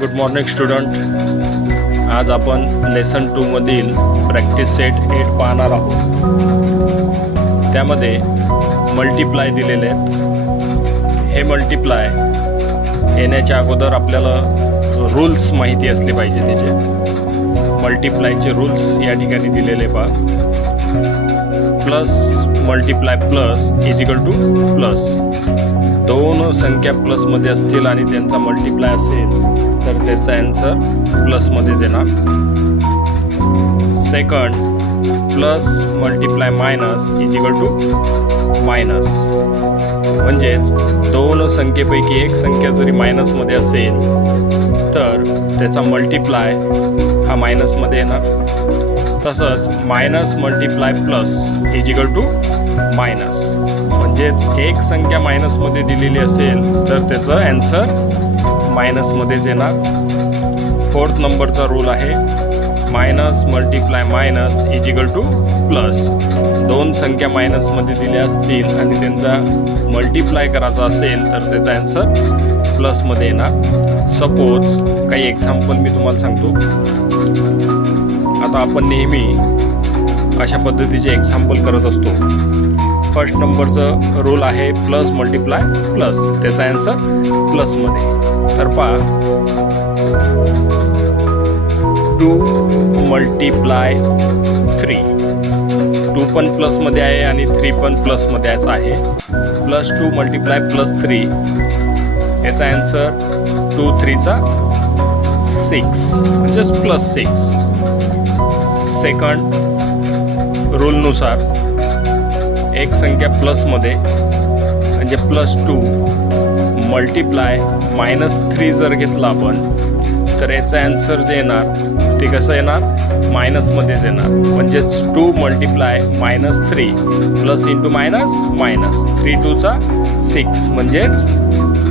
Good morning student. आज आपण lesson 2 मधील प्रॅक्टिस सेट 8 पाहणार आहोत. त्यामध्ये मल्टिप्लाय दिलेले आहेत. हे मल्टिप्लाय येण्याच्या अगोदर आपल्याला रूल्स माहिती असले पाहिजे. त्याचे मल्टिप्लायचे रूल्स या ठिकाणी दिलेले पहा. Plus multiply plus is equal two plus. दोन संख्या प्लसमध्ये असतील आणि त्यांचा मल्टिप्लाय असेल तर त्याचा आन्सर प्लसमध्येच येणार. Second, plus multiply minus is equal to minus. म्हणजेच दोन संख्येपैकी एक संख्या जरी मायनसमध्ये असेल तर त्याचा मल्टिप्लाय हा मायनसमध्ये येणार. तसंच minus multiply plus is equal to minus. म्हणजेच एक संख्या मायनसमध्ये दिलेली असेल तर त्याचं आन्सर मायनसमध्येच येणार. फोर्थ नंबरचा रूल आहे minus multiply minus is equal two plus. दोन संख्या मायनसमध्ये दिल्या असतील आणि त्यांचा मल्टिप्लाय करायचा असेल तर त्याचा आन्सर प्लसमध्ये येणार. सपोज काही एक्झाम्पल मी तुम्हाला सांगतो. आता आपण नेहमी अशा पद्धतीचे एक्झाम्पल करत असतो. फर्स्ट नंबरचं रूल आहे प्लस मल्टिप्लाय प्लस. त्याचा आन्सर प्लसमध्ये. तर पहा 2 मल्टिप्लाय 3. 2 पण प्लसमध्ये आहे आणि 3 पण प्लसमध्येच आहे. प्लस 2 मल्टिप्लाय प्लस 3 याचा आन्सर 2 3 6 म्हणजेच प्लस 6. सेकंड रूलनुसार एक संख्या प्लसमध्ये म्हणजे प्लस 2 मल्टिप्लाय मायनस 3 जर घेतला आपण तर याचं आन्सर जे येणार ते कसं येणार मायनसमध्येच येणार. म्हणजेच 2 multiply minus 3 plus into minus minus 3 2 6 म्हणजेच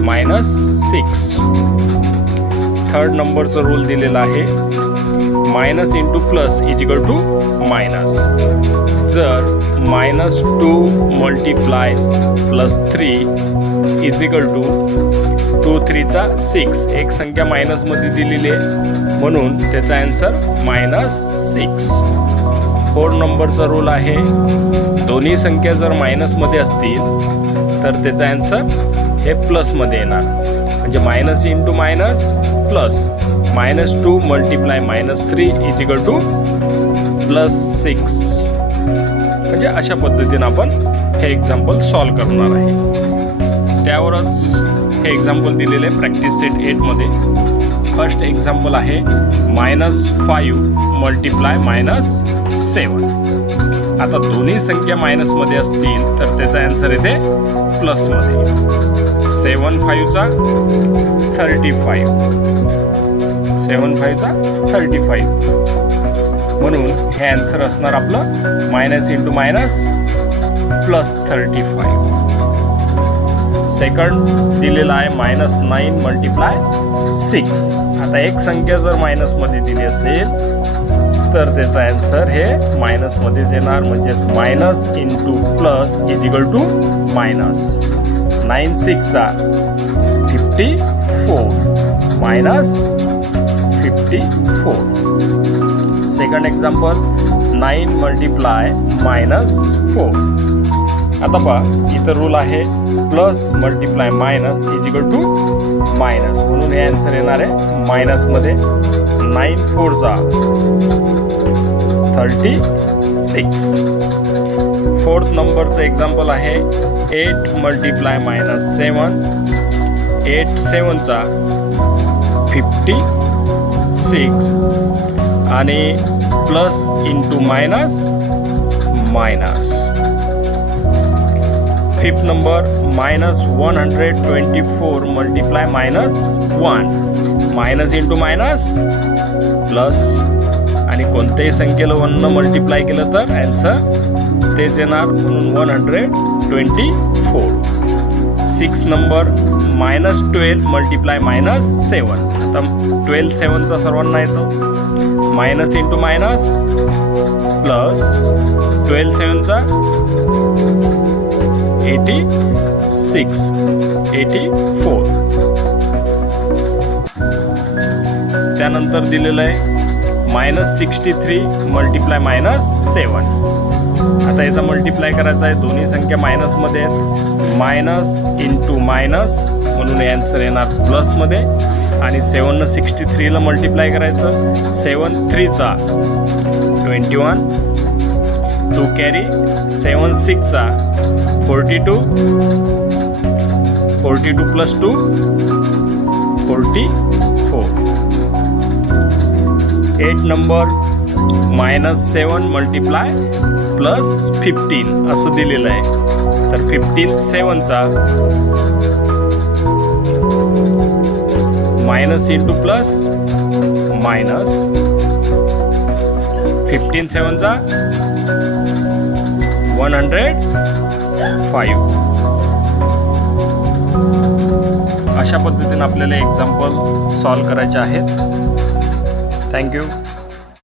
मायनस 6. थर्ड नंबरचं रूल दिलेला आहे minus into plus is equal to minus. जर minus 2 multiply plus 3 is equal to 2 3 6. एक संख्या मायनसमध्ये दिलेली आहे म्हणून त्याचा आन्सर मायनस 6. फोर्थ नंबरचा रूल आहे दोन्ही संख्या जर मायनसमध्ये असतील तर त्याचा आन्सर हे प्लसमध्ये येणार. म्हणजे minus into minus plus. Minus 2 multiply minus 3 is equal two plus 6. म्हणजे अशा पद्धतीने आपण हे एक्झाम्पल सॉल्व करणार आहे. त्यावरच हे एक्झाम्पल दिलेले प्रॅक्टिस सेट 8 मध्ये. फर्स्ट एक्झाम्पल आहे -5 मल्टिप्लाय मायनस 7. आता दोन्ही संख्या मायनसमध्ये असतील तर त्याचा आन्सर येते प्लसमध्ये. 7 5 35. 7 5 35. म्हणून हे आन्सर असणार आपलं minus into minus plus 35. Second दिलेला आहे -9 मल्टिप्लाय 6. आता एक संख्या जर मायनसमध्ये दिली असेल तर त्याचा आन्सर हे मायनसमध्येच येणार. म्हणजेच minus into plus is equal to minus. 9 6 54 minus 54. Second example 9 multiply minus 4. आता पहा इथं रूल आहे plus multiply minus is equal to minus. म्हणून हे आन्सर येणार आहे मायनसमध्ये. 9 4 36. फोर्थ नंबरचं एक्झाम्पल आहे 8 मल्टिप्लाय मायनस 7. 8 7 56 आणि plus into minus minus. Fifth number -124 multiply minus 1. Minus into minus plus. आणि कोणत्याही संख्येला 1 न मल्टिप्लाय केलं तर आन्सर तेच येणार म्हणून 124. 6 नंबर -12 मल्टिप्लाय मायनस 7. आता 12 7 सर्वांना येतो. Minus into minus plus. 12 7 86 84. त्यानंतर दिलेलं आहे -63 मल्टिप्लाय -7. आता याचा मल्टिप्लाय करायचा आहे. दोन्ही संख्या मायनसमध्ये आहेत. मायनस इंटू मायनस म्हणून हे आन्सर येणार प्लसमध्ये. आणि 7 63ला मल्टिप्लाय करायचं. 7 3 21, 2 कॅरी, 7 6 42, 42 प्लस 2 44. 8 नंबर -7 मल्टिप्लाय +15 असं दिलेलं आहे. तर 15 7 मायनस इंटू प्लस मायनस. 15 7 105. अशा पद्धतीने आपल्याला एक्झाम्पल सॉल्व करायचे आहेत. थँक्यू.